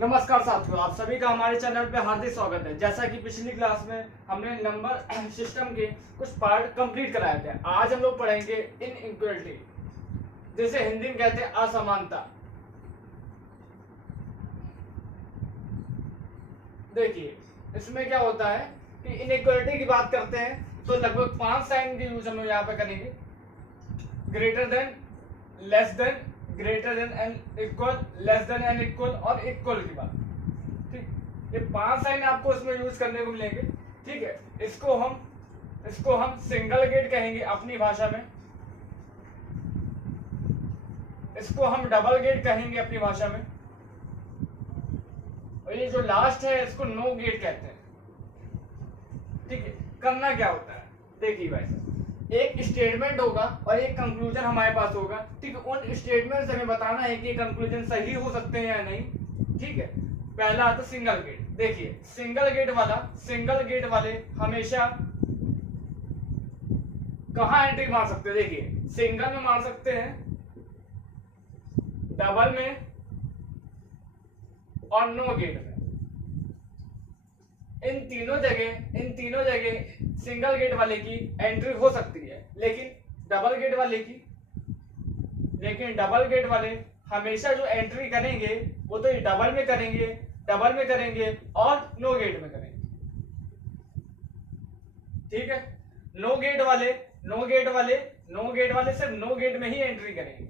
नमस्कार साथियों, आप सभी का हमारे चैनल पे हार्दिक स्वागत है। जैसा कि पिछली क्लास में हमने नंबर सिस्टम के कुछ पार्ट कंप्लीट कराए थे। आज हम लोग पढ़ेंगे इनइक्वालिटी, जिसे हिंदी में कहते हैं असमानता। देखिए इसमें क्या होता है कि इनइक्वालिटी की बात करते हैं तो लगभग 5 साइन के यूज हम लोग यहाँ पे करेंगे। Greater than, less than, greater than and equal, less than and equal और इक्वल की बात। ठीक, ये 5 साइन आपको इसमें यूज करने को मिलेंगे। ठीक है, इसको हम सिंगल गेट कहेंगे अपनी भाषा में, इसको हम डबल गेट कहेंगे अपनी भाषा में, और ये जो लास्ट है इसको नो गेट कहते हैं। ठीक है, करना क्या होता है, देखिए भाई साहब, एक स्टेटमेंट होगा और एक कंक्लूजन हमारे पास होगा। ठीक है, उन स्टेटमेंट से हमें बताना है कि कंक्लूजन सही हो सकते हैं या नहीं। ठीक है, पहला आता सिंगल गेट। देखिए सिंगल गेट वाले हमेशा कहां एंट्री मार सकते हैं। देखिए सिंगल में मार सकते हैं, डबल में और नो गेट में। इन तीनों जगह सिंगल गेट वाले की एंट्री हो सकती है, लेकिन डबल गेट वाले हमेशा जो एंट्री करेंगे वो तो डबल में करेंगे और नो गेट में करेंगे। ठीक है, नो गेट वाले सिर्फ नो गेट में ही एंट्री करेंगे।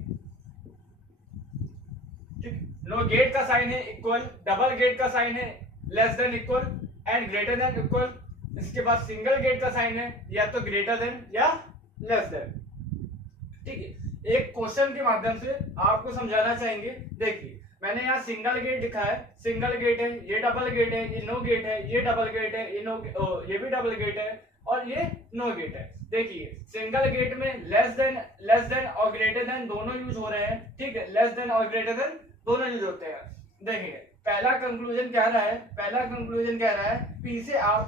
ठीक, नो गेट का साइन है इक्वल, डबल गेट का साइन है less than equal and greater than equal. इसके बाद सिंगल गेट का साइन है या तो ग्रेटर देन या लेस देन। ठीक है, एक क्वेश्चन के माध्यम से आपको समझाना चाहेंगे। देखिए मैंने यहाँ सिंगल गेट लिखा है, सिंगल गेट है, ये डबल गेट है, ये नो गेट है, ये डबल गेट है, ये भी डबल गेट है और ये नो गेट है। देखिए सिंगल गेट में लेस देन और ग्रेटर देन दोनों यूज हो रहे हैं। ठीक है, लेस देन और ग्रेटर देन दोनों यूज होते हैं। देखिए पहला कंक्लूजन कह रहा है P से R,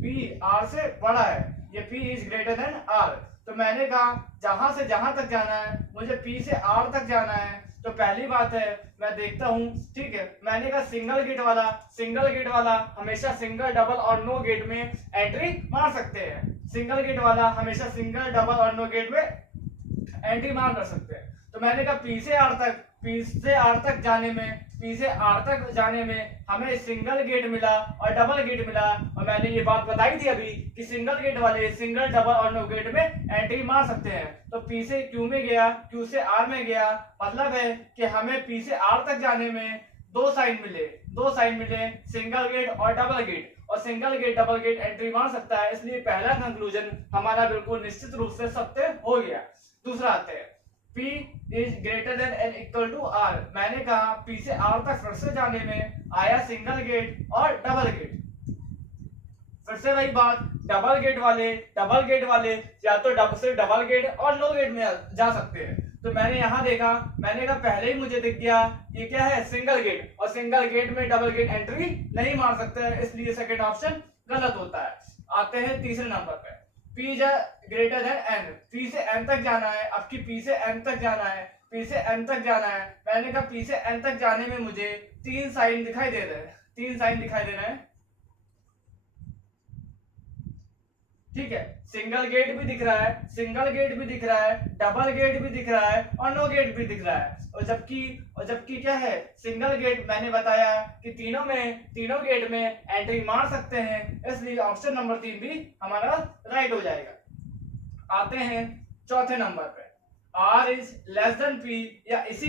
P R से बड़ा है, ये P is greater then R। तो मैंने कहा जहां से जहां तक जाना है मुझे P से R तक जाना है। तो पहली बात है मैं देखता हूं। ठीक है, मैंने कहा सिंगल गेट वाला हमेशा सिंगल, डबल और नो गेट में एंट्री मार सकते हैं। सिंगल गेट वाला हमेशा सिंगल, डबल और नो गेट में एंट्री मार कर सकते हैं। तो मैंने कहा P से R तक जाने में हमें सिंगल गेट मिला और डबल गेट मिला, और मैंने ये बात बताई थी अभी कि सिंगल गेट वाले सिंगल, डबल और नो गेट में एंट्री मार सकते हैं। तो P से Q में गया, Q से R में गया, मतलब है कि हमें P से R तक जाने में दो साइन मिले, सिंगल गेट और डबल गेट, और single gate double gate entry मार सकता है। इसलिए पहला कंक्लूजन हमारा बिल्कुल निश्चित रूप से सत्य हो गया। दूसरा आते हैं P is greater than and equal to R। मैंने कहा P से R तक फिर से जाने में आया सिंगल गेट और डबल गेट। फिर से वही बात, डबल गेट वाले या तो सिर्फ डबल गेट और नो गेट में जा सकते हैं। तो मैंने यहाँ देखा, मैंने कहा पहले ही मुझे दिख गया ये क्या है, सिंगल गेट, और सिंगल गेट में डबल गेट एंट्री नहीं मार सकता है, इसलिए सेकंड ऑप्शन गलत होता है। आते हैं तीसरे नंबर पे, P is greater then N। P से N तक जाना है, अब की P से N तक जाना है। मैंने कहा P से N तक जाने में मुझे तीन साइन दिखाई दे रहे हैं। ठीक है, सिंगल गेट भी दिख रहा है, डबल गेट भी दिख रहा है और नो गेट भी दिख रहा है। और जबकि क्या है, सिंगल गेट मैंने बताया कि तीनों गेट में एंट्री मार सकते हैं, इसलिए ऑप्शन नंबर 3 भी हमारा राइट हो जाएगा। आते हैं चौथे नंबर पे, R is less than P, या इसी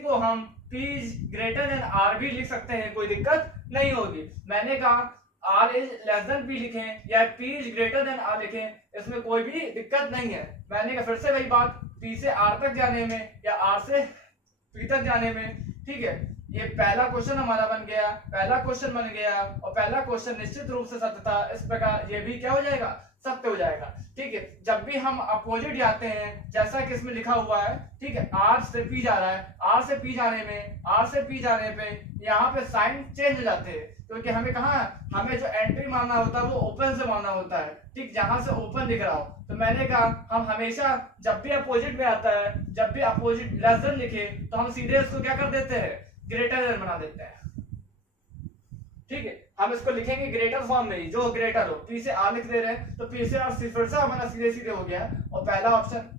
को हम P is greater then R भी लिख सकते हैं, कोई दिक्कत नहीं होगी। मैंने कहा R is less than P लिखें या P is greater then R लिखें, इसमें कोई भी दिक्कत नहीं है। मैंने कहा फिर से वही बात, P से R तक जाने में या R से P तक जाने में। ठीक है, ये पहला क्वेश्चन हमारा बन गया, और पहला क्वेश्चन निश्चित रूप से सत्य था। इस प्रकार ये भी क्या हो जाएगा, सत्य हो जाएगा। ठीक है, जब भी हम अपोजिट जाते हैं, जैसा कि इसमें लिखा हुआ है, ठीक है, R से P जा रहा है, R से P जाने पे यहाँ पे साइन चेंज हो जाते हैं, क्योंकि हमें जो एंट्री मारना होता है वो ओपन से मारना होता है। ठीक, जहां से ओपन दिख रहा हो। तो मैंने कहा हम हमेशा जब भी अपोजिट में आता है, जब भी अपोजिट लेस देन लिखे तो हम सीधे इसको क्या कर देते हैं, ग्रेटर देन बना देते हैं। ठीक है, हम इसको लिखेंगे ग्रेटर फॉर्म में ही, जो ग्रेटर हो। पी से आर लिख दे रहे हैं तो पी से आर फिर से हमारा सीधे सीधे हो गया, और पहला ऑप्शन,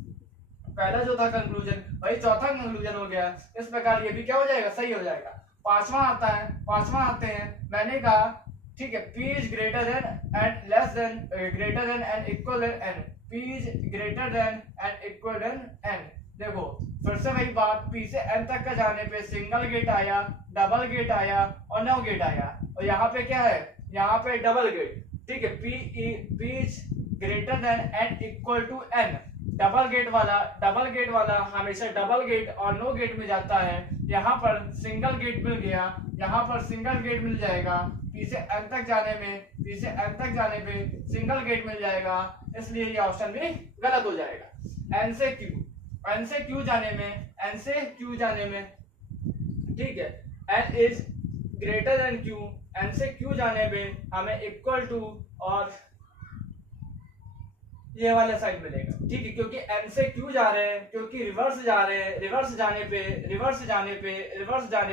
पहला जो था कंक्लूजन वही चौथा कंक्लूजन हो गया। इस प्रकार ये भी क्या हो जाएगा, सही हो जाएगा। पांचवा आता है, पांचवा आते हैं, मैंने कहा ठीक है, P is greater than and less than greater than and equal than n, P is greater than and equal than n। देखो फिर से वही बात, P से n तक का जाने पे सिंगल गेट आया, डबल गेट आया और नो गेट आया, और यहाँ पे क्या है, यहाँ पे डबल गेट। ठीक है, P is greater than and equal to n। Double gate वाला हमेशा डबल गेट और नो गेट में जाता है। यहाँ पर सिंगल गेट मिल गया, यहाँ पर सिंगल गेट मिल जाएगा। P से n तक जाने में, P से n तक जाने पे सिंगल गेट मिल जाएगा, इसलिए ये ऑप्शन भी गलत हो जाएगा। n से q जाने में, n से q जाने में, ठीक है, n is greater then q, n से q जाने में हमें इक्वल टू और ये वाला साइन मिलेगा। ठीक है, क्योंकि n से q जा रहे हैं, क्योंकि रिवर्स जा रहे हैं, रिवर्स जाने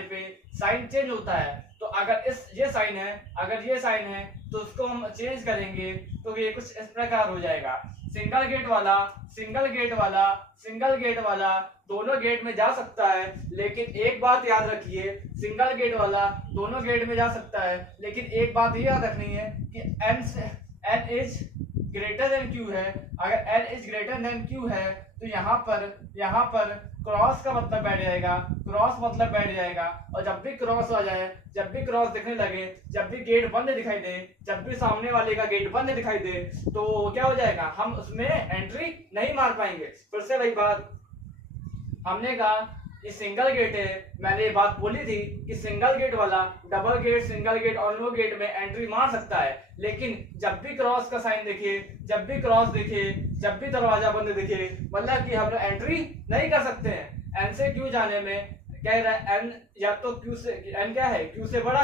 पे साइन चेंज होता है। तो अगर ये साइन है, अगर ये साइन है तो उसको हम चेंज करेंगे तो ये कुछ इस प्रकार हो जाएगा। सिंगल गेट वाला दोनों गेट में जा सकता है, लेकिन एक बात याद रखिए, सिंगल गेट वाला दोनों गेट में जा सकता है, लेकिन एक बात ये याद रखनी है कि n is greater then q है। अगर n is greater then q है तो यहाँ पर क्रॉस का मतलब बैठ जाएगा, और जब भी क्रॉस आ जाए, जब भी क्रॉस दिखने लगे, जब भी गेट बंद दिखाई दे, जब भी सामने वाले का गेट बंद दिखाई दे, तो क्या हो जाएगा, हम उसमें एंट्री नहीं मार पाएंगे। फिर से वही बात, हमने कहा ये सिंगल गेट है, मैंने ये बात बोली थी कि सिंगल गेट वाला डबल गेट, सिंगल गेट और नो गेट में एंट्री मार सकता है, लेकिन जब भी क्रॉस का साइन दिखे, जब भी क्रॉस दिखे, जब भी दरवाजा बंद दिखे, मतलब कि हम लोग एंट्री नहीं कर सकते हैं। n से q जाने में कह रहा है n या तो q से, n क्या है, q से बड़ा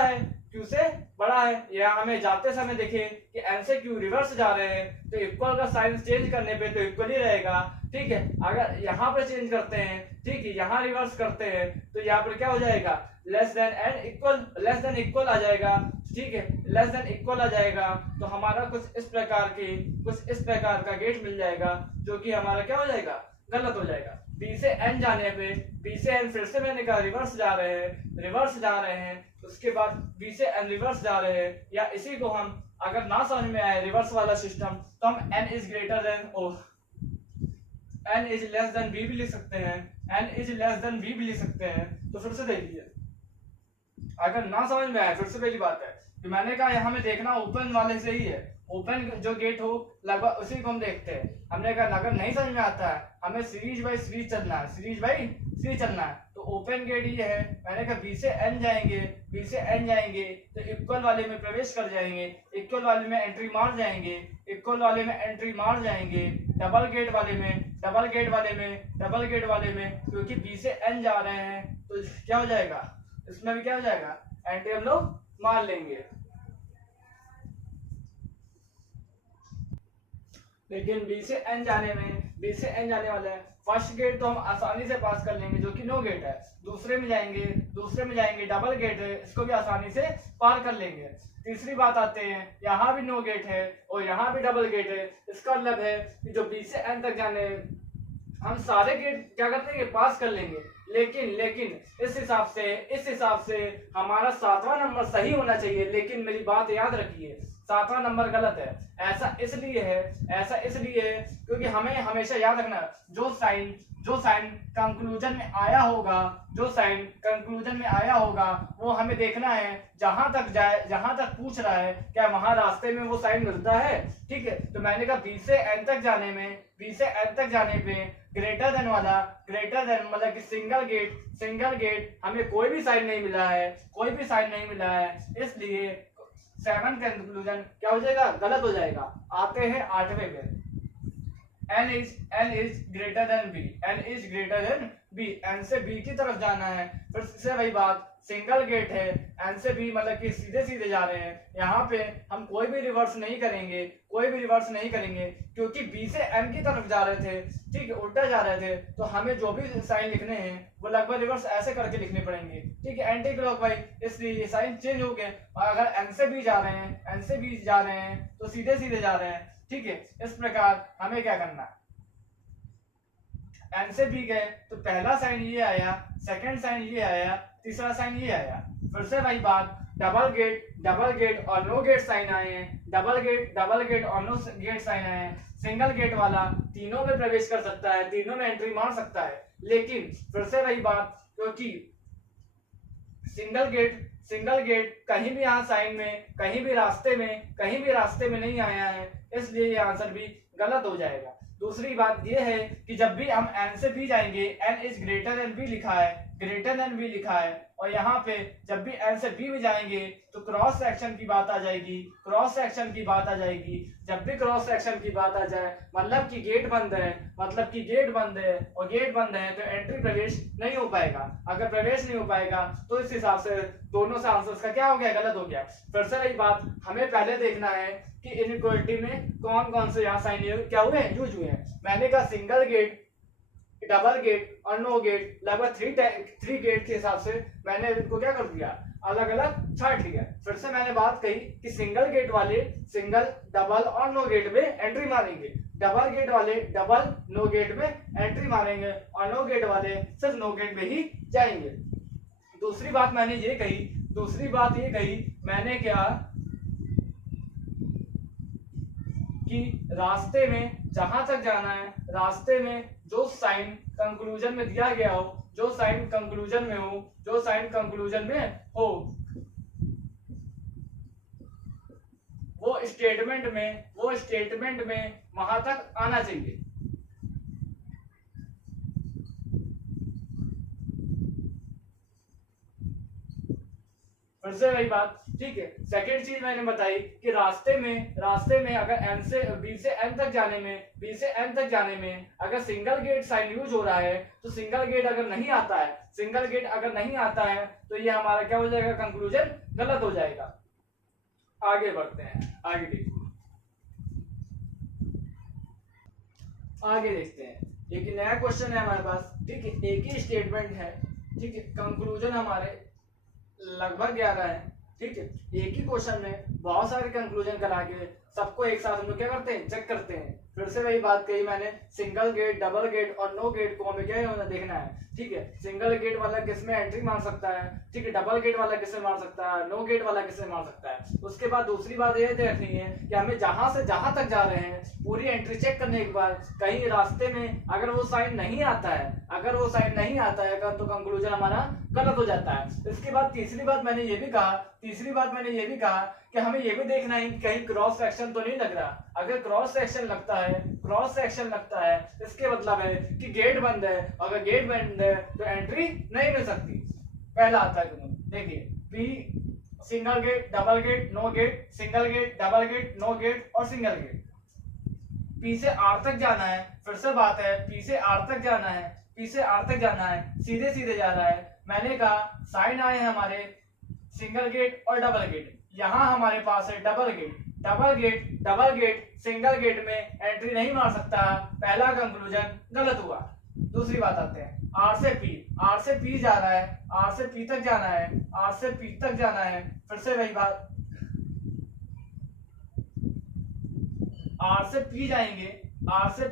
है, या हमें जाते समय देखे कि n से q रिवर्स जा रहे हैं तो इक्वल का साइन चेंज करने पे तो इक्वल ही रहेगा। ठीक है, अगर यहाँ पर चेंज करते हैं, ठीक है, यहाँ रिवर्स करते हैं तो यहाँ पर क्या हो जाएगा, लेस देन इक्वल आ जाएगा। ठीक है, लेस देन इक्वल आ जाएगा तो हमारा कुछ इस प्रकार का गेट मिल जाएगा, जो कि हमारा क्या हो जाएगा, गलत हो जाएगा। B से n जाने पे, B से n फिर से मैंने कहा रिवर्स जा रहे हैं, उसके बाद B से n रिवर्स जा रहे हैं, या इसी को हम अगर ना समझ में आए रिवर्स वाला सिस्टम तो हम n is greater then n is less than b भी लिख सकते हैं, तो फिर से देखिए, अगर ना समझ में आए, फिर से पहली बात है कि मैंने कहा यहाँ में देखना ओपन वाले से ही है, ओपन जो गेट हो लगभग उसी को हम देखते हैं। हमने कहा अगर नहीं समझ में आता है, हमें सीरीज बाई सीरीज चलना है, तो ओपन गेट ये है। मैंने कहा B से n जाएंगे तो इक्वल वाले में प्रवेश कर जाएंगे, इक्वल वाले में एंट्री मार जाएंगे, डबल गेट वाले में क्योंकि B से n जा रहे हैं तो क्या हो जाएगा, इसमें भी क्या हो जाएगा, एंट्री हम लोग मार लेंगे। लेकिन B से n जाने वाला है, फर्स्ट गेट तो हम आसानी से पास कर लेंगे जो कि नो गेट है, दूसरे में जाएंगे डबल गेट है, इसको भी आसानी से पार कर लेंगे। तीसरी बात आते हैं, यहाँ भी नो गेट है और यहाँ भी डबल गेट है, इसका मतलब है कि जो B से n तक जाने हम सारे गेट क्या करते हैं, पास कर लेंगे। लेकिन इस हिसाब से हमारा 7वां नंबर सही होना चाहिए, लेकिन मेरी बात याद रखिए 7वां नंबर गलत है। ऐसा इसलिए है क्योंकि हमें हमेशा याद रखना, जो साइन कंक्लूजन में आया होगा वो हमें देखना है। जहां तक पूछ रहा है क्या वहां रास्ते में वो साइन मिलता है। ठीक है, तो मैंने कहा B से n तक जाने पे ग्रेटर देन मतलब कि सिंगल गेट हमें कोई भी साइन नहीं मिला है, इसलिए 7 का कंक्लूजन क्या हो जाएगा, गलत हो जाएगा। आते हैं 8वें पे, n is greater then b, n से b की तरफ जाना है। फिर से वही बात, सिंगल गेट है, एन से बी मतलब कि सीधे सीधे जा रहे हैं, यहाँ पे हम कोई भी रिवर्स नहीं करेंगे, कोई भी रिवर्स नहीं करेंगे, क्योंकि बी से एन की तरफ जा रहे थे, ठीक है, उल्टा जा रहे थे, तो हमें जो भी साइन लिखने हैं वो लगभग रिवर्स ऐसे करके लिखने पड़ेंगे, ठीक है, एंटी क्लॉकवाइज, इसलिए ये साइन चेंज हो गए। और अगर एन से बी जा रहे हैं, एन से बी जा रहे हैं तो सीधे सीधे जा रहे हैं, ठीक है। इस प्रकार हमें क्या करना है, एन से बी गए तो पहला साइन ये आया, सेकंड साइन ये आया, तीसरा साइन ये आया। फिर से वही बात, डबल गेट और नो गेट साइन आए हैं, डबल गेट और नो गेट साइन आए हैं। सिंगल गेट वाला तीनों में प्रवेश कर सकता है, तीनों में एंट्री मार सकता है, लेकिन फिर से वही बात, क्योंकि सिंगल गेट कहीं भी यहाँ साइन में, कहीं भी रास्ते में नहीं आया है, इसलिए ये आंसर भी गलत हो जाएगा। दूसरी बात ये है कि जब भी हम एन से बी जाएंगे, n is greater than b लिखा है, और यहाँ पे जब भी एन से बी में जाएंगे तो क्रॉस सेक्शन की बात आ जाएगी, जब भी क्रॉस सेक्शन की बात आ जाए मतलब कि गेट बंद है, और गेट बंद है तो एंट्री प्रवेश नहीं हो पाएगा। अगर प्रवेश नहीं हो पाएगा तो इस हिसाब से दोनों से आंसर्स का क्या हो गया, गलत हो गया। फिर से वही बात, हमें पहले देखना है कि इनइक्वालिटी में कौन कौन से यहाँ साइन क्या हुए हैं, यूज हुए हैं। मैंने कहा सिंगल गेट, डबल गेट और नो गेट, लगभग थ्री गेट के हिसाब से मैंने इनको क्या कर दिया, अलग अलग छाट लिया। फिर से मैंने बात कही कि सिंगल गेट वाले सिंगल, डबल और नो गेट में एंट्री मारेंगे, डबल गेट वाले डबल नो गेट में एंट्री मारेंगे, और नो गेट वाले सिर्फ नो गेट में ही जाएंगे। दूसरी बात ये कही मैंने क्या कि रास्ते में जहां तक जाना है, रास्ते में जो साइन कंक्लूजन में दिया गया हो, जो साइन कंक्लूजन में हो वो स्टेटमेंट में वहां तक आना चाहिए। फिर से वही बात, ठीक है। सेकेंड चीज मैंने बताई कि रास्ते में अगर एन से बी से एन तक जाने में अगर सिंगल गेट साइन यूज हो रहा है, तो सिंगल गेट अगर नहीं आता है तो ये हमारा क्या हो जाएगा, कंक्लूजन गलत हो जाएगा। आगे बढ़ते हैं, आगे देखते हैं। एक नया क्वेश्चन है हमारे पास, ठीक है, एक ही स्टेटमेंट है, ठीक है, कंक्लूजन हमारे लगभग 11 है, ठीक है। एक ही क्वेश्चन में बहुत सारे कंक्लूजन करा के सबको एक साथ हम लोग क्या करते हैं, चेक करते हैं। फिर से वही बात कही मैंने, सिंगल गेट, डबल गेट और नो गेट को हमें क्या देखना है, ठीक है। सिंगल गेट वाला किसमें एंट्री मार सकता है, ठीक है, डबल गेट वाला किसमें मार सकता है, नो गेट वाला किसमें मार सकता है। उसके बाद दूसरी बात ये देखनी है कि हमें जहां से जहां तक जा रहे हैं पूरी एंट्री चेक करने के बाद कहीं रास्ते में अगर वो साइन नहीं आता है, अगर तो कंक्लूजन हमारा गलत हो जाता है। इसके बाद तीसरी बात मैंने ये भी कहा कि हमें ये भी देखना है कि कहीं क्रॉस सेक्शन तो नहीं लग रहा। अगर क्रॉस सेक्शन लगता है इसके मतलब है कि गेट बंद है, अगर गेट बंद है तो एंट्री नहीं मिल सकती। पहला आता है, देखिए, b single gate, double gate, no gate, single gate, double gate, no gate और सिंगल गेट। पी से आर तक जाना है, फिर से बात है, पी से आर तक जाना है, सीधे सीधे जा रहा है। मैंने कहा साइन आए हैं हमारे सिंगल गेट और डबल गेट, यहाँ हमारे पास है डबल गेट सिंगल गेट में एंट्री नहीं मार सकता, पहला कंक्लूजन गलत हुआ। दूसरी बात आते हैं, आर से पी जा रहा है, आर से पी तक जाना है, फिर से वही बात, आर से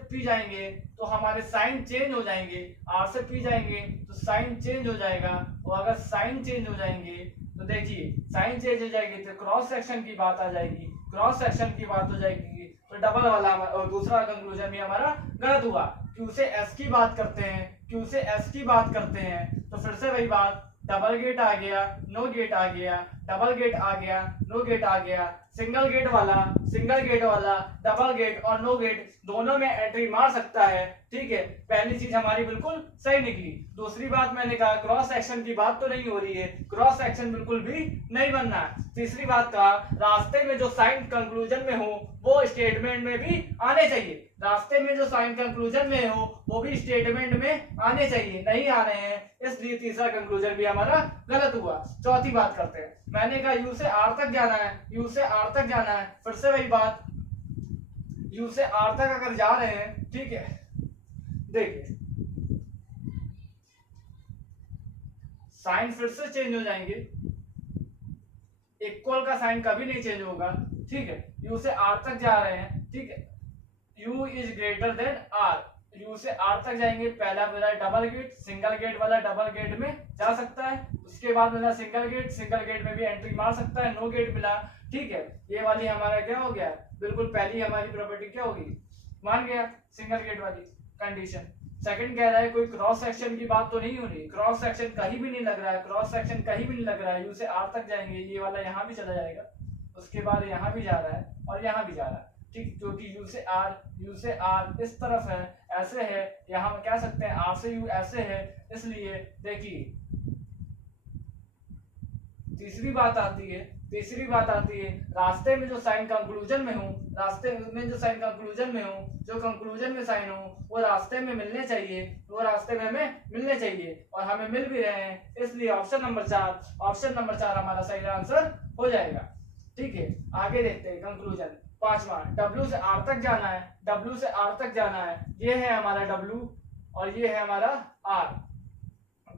पी जाएंगे तो हमारे साइन चेंज हो जाएंगे, आर से पी जाएंगे तो साइन चेंज हो जाएगा, और अगर साइन चेंज हो जाएंगे तो देखिए साइन चेंज हो जाएगी तो क्रॉस सेक्शन की बात आ जाएगी, तो डबल वाला और दूसरा कंक्लूजन भी हमारा गलत हुआ। क्यू से एस की बात करते हैं तो फिर से वही बात, डबल गेट आ गया, नो गेट आ गया, डबल गेट आ गया, नो गेट आ गया, सिंगल गेट वाला डबल गेट और नो गेट दोनों में एंट्री मार सकता है, ठीक है। पहली चीज हमारी बिल्कुल सही निकली। दूसरी बात मैंने कहा क्रॉस सेक्शन की बात तो नहीं हो रही है, क्रॉस सेक्शन बिल्कुल भी नहीं बनना है। तीसरी बात कहा रास्ते में जो साइन कंक्लूजन में हो वो स्टेटमेंट में भी आने चाहिए, रास्ते में जो साइन कंक्लूजन में हो वो भी स्टेटमेंट में आने चाहिए, नहीं आ रहे हैं, इसलिए तीसरा कंक्लूजन भी हमारा गलत हुआ। चौथी बात करते हैं, मैंने कहा यू से आर तक जाना है, यू से आर तक जाना है, फिर से वही बात, यू से आर तक अगर जा रहे हैं, ठीक है, देखिए साइन फिर से चेंज हो जाएंगे, इक्वल का साइन कभी नहीं चेंज होगा, ठीक है, यू से आर तक जा रहे हैं, ठीक है, u is greater then r, u से r तक जाएंगे, पहला मिला डबल गेट, सिंगल गेट वाला डबल गेट में जा सकता है, उसके बाद मिला सिंगल गेट में भी एंट्री मार सकता है, नो गेट मिला, ठीक है, ये वाली हमारा क्या हो गया, बिल्कुल पहली हमारी प्रॉपर्टी क्या होगी, मान गया सिंगल गेट वाली कंडीशन। सेकंड कह रहा है कोई क्रॉस सेक्शन की बात तो नहीं हो रही, क्रॉस सेक्शन कहीं भी नहीं लग रहा है, क्रॉस सेक्शन कहीं भी नहीं लग रहा है, यू से आर तक जाएंगे, ये वाला यहाँ भी चला जाएगा, उसके बाद यहाँ भी जा रहा है और यहाँ भी जा रहा है, ठीक, क्योंकि यू से आर इस तरफ है, ऐसे है, यहाँ हम कह सकते हैं आर से यू ऐसे है, इसलिए देखिए तीसरी बात आती है, रास्ते में जो साइन कंक्लूजन में हूँ, जो कंक्लूजन में साइन हो वो रास्ते में मिलने चाहिए, और हमें मिल भी रहे हैं, इसलिए ऑप्शन नंबर 4 हमारा सही आंसर हो जाएगा। ठीक है, आगे देखते हैं कंक्लूजन। पांचवा, W से R तक जाना है, ये है हमारा W और ये है हमारा R।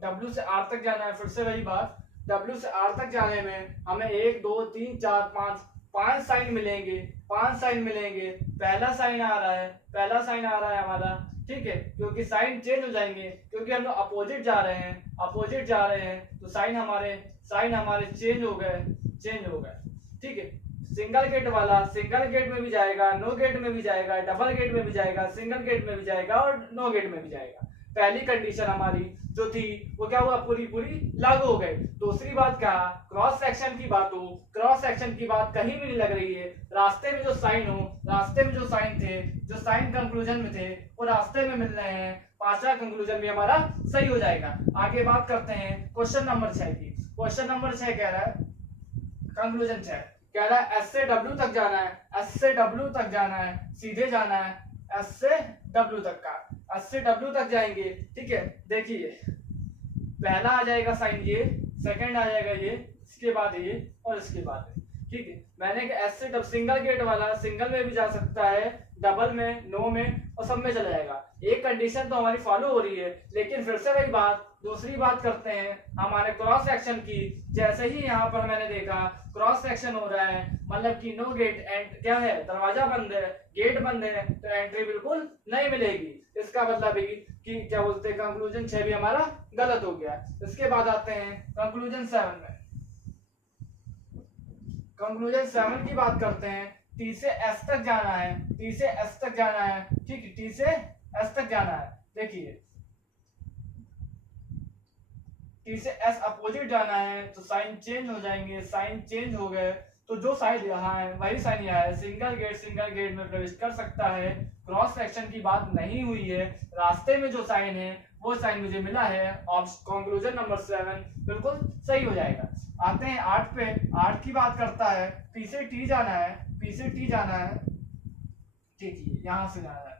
W से R तक जाना है, फिर से वही बात, W से R तक जाने में हमें 1 2 3 4 5 साइन मिलेंगे, पहला साइन आ रहा है हमारा, ठीक है, क्योंकि साइन चेंज हो जाएंगे, क्योंकि हम लोग अपोजिट जा रहे हैं, तो साइन हमारे चेंज हो गए, ठीक है। सिंगल गेट वाला सिंगल गेट में भी जाएगा, नो गेट में भी जाएगा, डबल गेट में भी जाएगा, सिंगल गेट में भी जाएगा और नो गेट में भी जाएगा। पहली कंडीशन हमारी जो थी वो क्या हुआ, पूरी लागू हो गई। दूसरी बात क्या, क्रॉस सेक्शन की बात कहीं भी नहीं लग रही है, रास्ते में जो साइन थे, जो साइन कंक्लूजन में थे, वो रास्ते में मिल रहे हैं। पांचवा कंक्लूजन भी हमारा सही हो जाएगा। आगे बात करते हैं क्वेश्चन नंबर 6 की। क्वेश्चन नंबर 6 कह रहा है, कंक्लूजन 6 कह रहा है एस से डब्ल्यू तक जाना है, सीधे जाना है एस से डब्ल्यू तक जाएंगे, ठीक है। देखिए पहला आ जाएगा साइन ये, सेकंड आ जाएगा ये, इसके बाद ये और इसके बाद ये, ठीक है। मैंने कहा एस से सिंगल गेट वाला सिंगल में भी जा सकता है, डबल में, नो में और सब में चला जाएगा। एक कंडीशन तो हमारी फॉलो हो रही है, लेकिन फिर से वही बात, दूसरी बात करते हैं हमारे क्रॉस सेक्शन की। जैसे ही यहाँ पर मैंने देखा क्रॉस सेक्शन हो रहा है, मतलब कि नो गेट एंड क्या है, दरवाजा बंद है, गेट बंद है, तो एंट्री बिल्कुल नहीं मिलेगी। इसका मतलब है कि क्या बोलते हैं, कंक्लूजन 6 भी हमारा गलत हो गया। इसके बाद आते हैं कंक्लूजन 7 में। कंक्लूजन 7 की बात करते हैं। टी से एस तक जाना है, ठीक है, टी से एस तक जाना है। देखिए टी से एस अपोजिट जाना है, तो साइन चेंज हो जाएंगे, साइन चेंज हो गए, तो जो साइन यहाँ है वही साइन यहाँ है। सिंगल गेट में प्रवेश कर सकता है। क्रॉस सेक्शन की बात नहीं हुई है, रास्ते में जो साइन है वो साइन मुझे मिला है। कंक्लूजन नंबर 7 बिल्कुल सही हो जाएगा। आते हैं 8 पे। 8 की बात करता है, पी से टी जाना है, ठीक है, यहाँ से जाना है,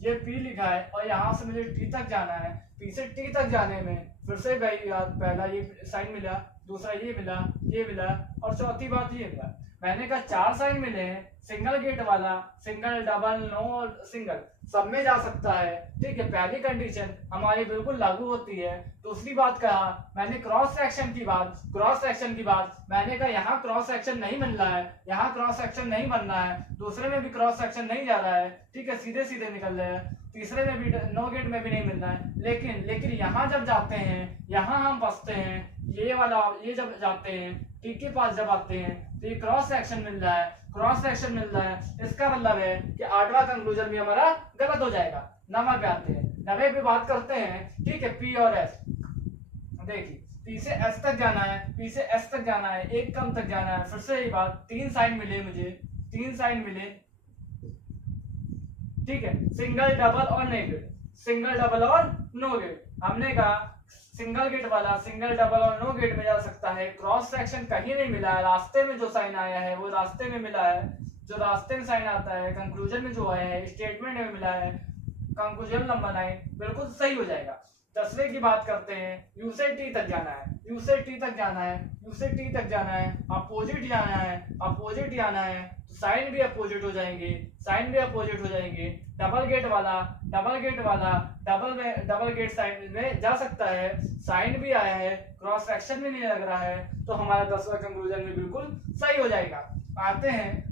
ये P लिखा है और यहाँ से मुझे T तक जाना है। P से T तक जाने में फिर से पहला ये साइन मिला, दूसरा ये मिला और चौथी बात ये मिला। मैंने कहा 4 साइन मिले हैं, सिंगल गेट वाला, सिंगल, डबल, नो और सिंगल सब में जा सकता है, ठीक है। पहली कंडीशन हमारी बिल्कुल लागू होती है। दूसरी बात कहा मैंने क्रॉस सेक्शन की बात, मैंने कहा यहाँ क्रॉस सेक्शन नहीं बन रहा है, दूसरे में भी क्रॉस सेक्शन नहीं जा रहा है, ठीक है, सीधे निकल रहे हैं। तीसरे में भी नो गेट में भी नहीं मिल रहा है, लेकिन यहाँ जब जाते हैं, यहाँ हम फंसते हैं, ये जब जाते हैं टी के पास जब आते हैं, तो ये क्रॉस सेक्शन मिल रहा है। इसका मतलब है कि 8वां कंक्लूजन भी हमारा गलत हो जाएगा। 9 पे आते हैं। 9 पे बात करते हैं, ठीक है, पी और एस। देखिए पी से एस तक जाना है, एक कम तक जाना है। फिर से यही बात, 3 साइन मिले मुझे, ठीक है, सिंगल, डबल और नो गेट। हमने कहा सिंगल गेट वाला सिंगल, डबल और नो गेट में जा सकता है। क्रॉस सेक्शन कहीं नहीं मिला है, रास्ते में जो साइन आया है वो रास्ते में मिला है। जो रास्ते में साइन आता है, कंक्लूजन में जो आया है, स्टेटमेंट में मिला है, कंक्लूजन नंबर 9 बिल्कुल सही हो जाएगा। 10वें की बात करते हैं, यू से टी तक जाना है, यू से टी तक जाना है, यू से टी तक जाना है, अपोजिट जाना है, अपोजिट जाना है, तो साइन भी अपोजिट हो जाएंगे, साइन भी अपोजिट हो जाएंगे। डबल गेट वाला डबल गेट साइन में जा सकता है, साइन भी आया है, क्रॉस सेक्शन भी नहीं लग रहा है, तो हमारा 10वां कंक्लूजन भी बिल्कुल सही हो जाएगा। आते हैं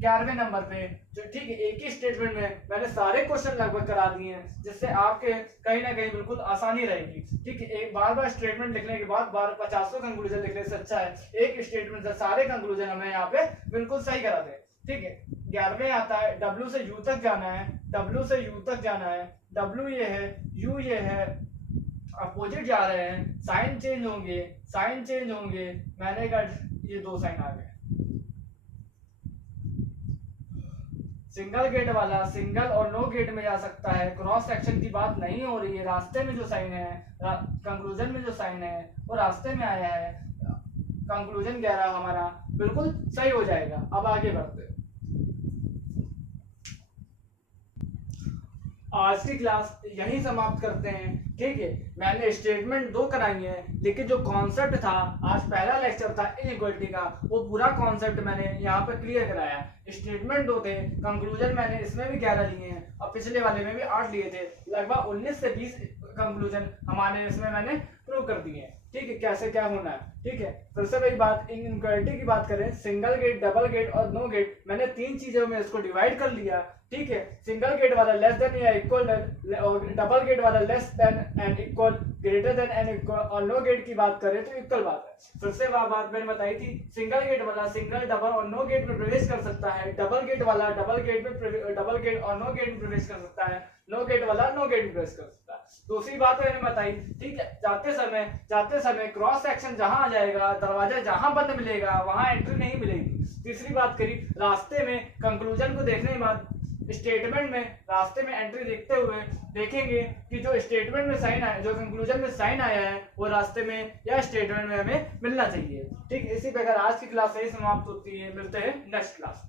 11वें नंबर पे, जो ठीक है एक ही स्टेटमेंट में मैंने सारे क्वेश्चन लगभग करा दिए हैं, जिससे आपके कहीं ना कहीं बिल्कुल आसानी रहेगी। ठीक है, एक बार स्टेटमेंट लिखने के बाद 50 कंक्लूजन लिखने से अच्छा है एक स्टेटमेंट से सारे कंक्लूजन हमें यहाँ पे बिल्कुल सही करा दे। ठीक है, 11वें आता है, डब्ल्यू से यू तक जाना है, डब्ल्यू से यू तक जाना है, डब्ल्यू ये है, यू ये है, अपोजिट जा रहे हैं, साइन चेंज होंगे, मैंने कहा ये 2 साइन आ गए। सिंगल गेट वाला सिंगल और नो गेट में जा सकता है, क्रॉस सेक्शन की बात नहीं हो रही है, रास्ते में जो साइन है, कंक्लूजन में जो साइन है वो रास्ते में आया है, कंक्लूजन 11 हमारा बिल्कुल सही हो जाएगा। अब आगे बढ़ते हैं। आज की क्लास यही समाप्त करते हैं। ठीक है, मैंने स्टेटमेंट 2 कराई है, लेकिन जो कॉन्सेप्ट था, आज पहला लेक्चर था इनइक्वालिटी का, वो पूरा कॉन्सेप्ट मैंने यहाँ पे क्लियर कराया। स्टेटमेंट 2 थे, कंक्लूजन मैंने इसमें भी 11 लिए हैं और पिछले वाले में भी 8 लिए थे, लगभग 19 से 20 कंक्लूजन हमारे इसमें मैंने प्रूव कर दिए हैं। ठीक है, कैसे क्या होना है। ठीक है, फिर से वही बात, इनइक्वालिटी की बात करें, सिंगल गेट, डबल गेट और नो गेट, मैंने 3 चीजों में इसको डिवाइड कर लिया। ठीक है, सिंगल गेट वाला लेस देन या इक्वल, और डबल गेट वाला less than and equal, greater than and equal, और नो गेट की बात करें तो इक्वल बात है। फिर से वह बात मैंने बताई थी, सिंगल गेट वाला सिंगल, डबल और नो गेट में प्रवेश कर सकता है, डबल गेट वाला डबल गेट और नो गेट में प्रवेश कर सकता है, नो गेट वाला नो गेट में प्रवेश कर सकता है। दूसरी बात मैंने बताई, ठीक है, जाते समय क्रॉस सेक्शन जहां आ जाएगा, दरवाजा जहां बंद मिलेगा वहां एंट्री नहीं मिलेगी। तीसरी बात करी, रास्ते में कंक्लूजन को देखने के बाद स्टेटमेंट में रास्ते में एंट्री देखते हुए देखेंगे कि जो स्टेटमेंट में साइन आया, जो कंक्लूजन में साइन आया है, वो रास्ते में या स्टेटमेंट में हमें मिलना चाहिए। ठीक, इसी प्रकार आज की क्लास यही समाप्त होती है। मिलते हैं नेक्स्ट क्लास।